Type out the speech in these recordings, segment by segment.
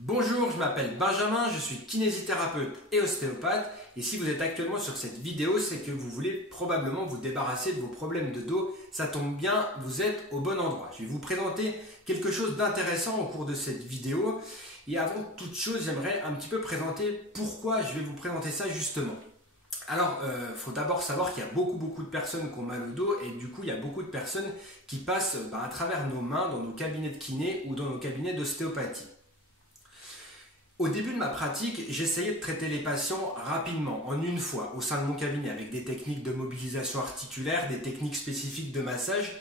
Bonjour, je m'appelle Benjamin, je suis kinésithérapeute et ostéopathe et si vous êtes actuellement sur cette vidéo, c'est que vous voulez probablement vous débarrasser de vos problèmes de dos. Ça tombe bien, vous êtes au bon endroit. Je vais vous présenter quelque chose d'intéressant au cours de cette vidéo et avant toute chose, j'aimerais un petit peu présenter pourquoi je vais vous présenter ça justement. Alors, il faut d'abord savoir qu'il y a beaucoup de personnes qui ont mal au dos et du coup, il y a beaucoup de personnes qui passent à travers nos mains dans nos cabinets de kiné ou dans nos cabinets d'ostéopathie. Au début de ma pratique, j'essayais de traiter les patients rapidement, en une fois, au sein de mon cabinet, avec des techniques de mobilisation articulaire, des techniques spécifiques de massage.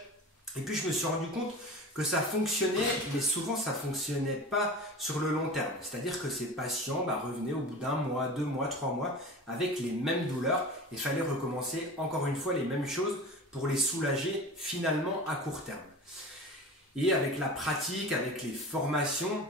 Et puis je me suis rendu compte que ça fonctionnait, mais souvent ça ne fonctionnait pas sur le long terme. C'est-à-dire que ces patients revenaient au bout d'un mois, 2 mois, 3 mois, avec les mêmes douleurs. Et il fallait recommencer encore une fois les mêmes choses pour les soulager finalement à court terme. Et avec la pratique, avec les formations,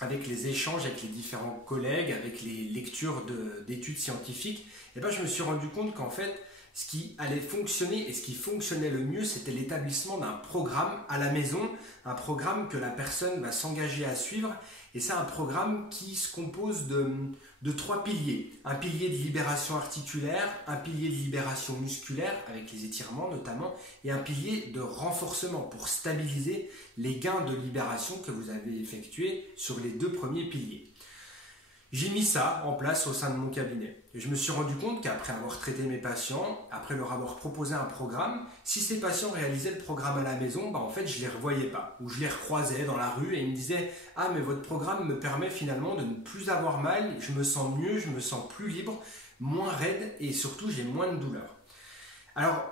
avec les échanges avec les différents collègues, avec les lectures d'études scientifiques, je me suis rendu compte qu'en fait, ce qui allait fonctionner et ce qui fonctionnait le mieux, c'était l'établissement d'un programme à la maison, un programme que la personne va s'engager à suivre. Et c'est un programme qui se compose de 3 piliers. Un pilier de libération articulaire, un pilier de libération musculaire, avec les étirements notamment, et un pilier de renforcement pour stabiliser les gains de libération que vous avez effectués sur les 2 premiers piliers. J'ai mis ça en place au sein de mon cabinet. Et je me suis rendu compte qu'après avoir traité mes patients, après leur avoir proposé un programme, si ces patients réalisaient le programme à la maison, en fait je ne les revoyais pas. Ou je les recroisais dans la rue et ils me disaient « Ah mais votre programme me permet finalement de ne plus avoir mal, je me sens mieux, je me sens plus libre, moins raide et surtout j'ai moins de douleur. » Alors,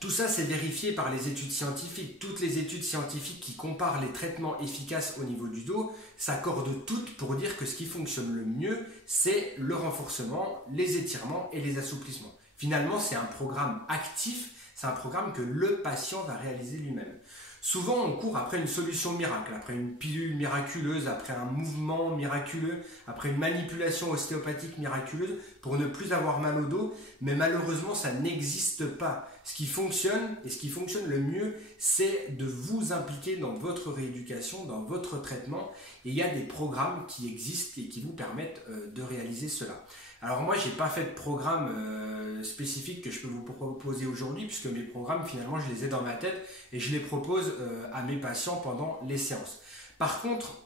tout ça, c'est vérifié par les études scientifiques. Toutes les études scientifiques qui comparent les traitements efficaces au niveau du dos s'accordent toutes pour dire que ce qui fonctionne le mieux, c'est le renforcement, les étirements et les assouplissements. Finalement, c'est un programme actif, c'est un programme que le patient va réaliser lui-même. Souvent, on court après une solution miracle, après une pilule miraculeuse, après un mouvement miraculeux, après une manipulation ostéopathique miraculeuse pour ne plus avoir mal au dos, mais malheureusement, ça n'existe pas. Ce qui fonctionne et ce qui fonctionne le mieux, c'est de vous impliquer dans votre rééducation, dans votre traitement. Et il y a des programmes qui existent et qui vous permettent de réaliser cela. Alors moi, je n'ai pas fait de programme spécifique que je peux vous proposer aujourd'hui, puisque mes programmes, finalement, je les ai dans ma tête et je les propose à mes patients pendant les séances. Par contre,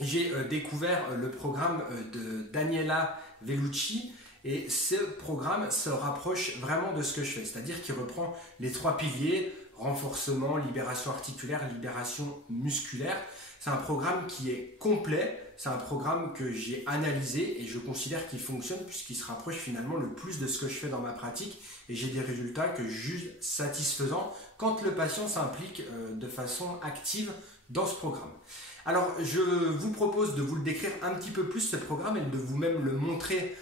j'ai découvert le programme de Daniela Vellucci et ce programme se rapproche vraiment de ce que je fais, c'est-à-dire qu'il reprend les 3 piliers, renforcement, libération articulaire, libération musculaire. C'est un programme qui est complet, c'est un programme que j'ai analysé et je considère qu'il fonctionne puisqu'il se rapproche finalement le plus de ce que je fais dans ma pratique et j'ai des résultats que je juge satisfaisants quand le patient s'implique de façon active dans ce programme. Alors, je vous propose de vous le décrire un petit peu plus ce programme et de vous-même le montrer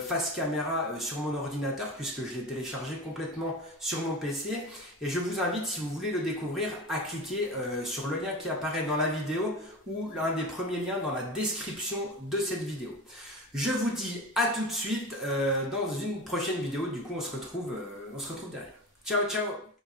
face caméra sur mon ordinateur puisque je l'ai téléchargé complètement sur mon PC. Et je vous invite, si vous voulez le découvrir, à cliquer sur le lien qui apparaît dans la vidéo ou l'un des premiers liens dans la description de cette vidéo. Je vous dis à tout de suite dans une prochaine vidéo. Du coup, on se retrouve derrière. Ciao, ciao!